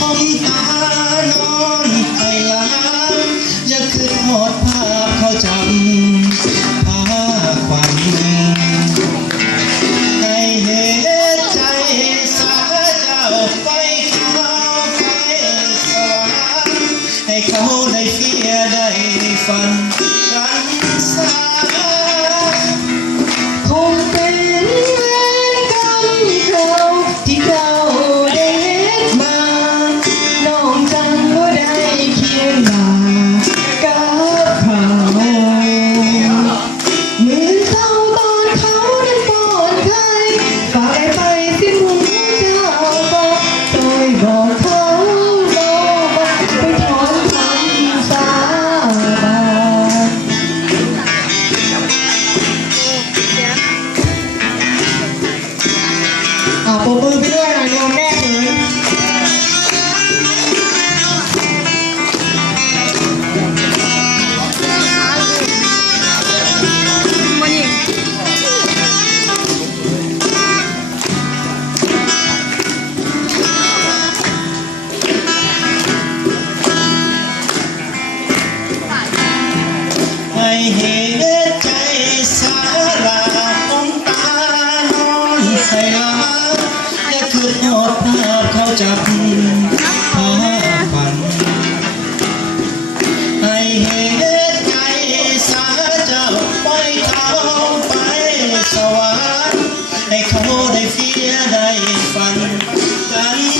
ผมตานอนไห้หลานอย่าขึ้นหอดภาพเขาจำภาพความหนึ่งให้เหตุใจสาเจ้าไปเข้าไปสวรรค์ให้เขาได้เฟียได้ฝันกันสา อ่าปรบมือพี่ด้วยหน่อยโยมแม่เขินให้เหตุ อบภาพเขาจับภาพฝันให้เหตุใจสาเจ้าปล่อยเขาไปสวรรค์ให้เขาได้เสียได้ฝันกัน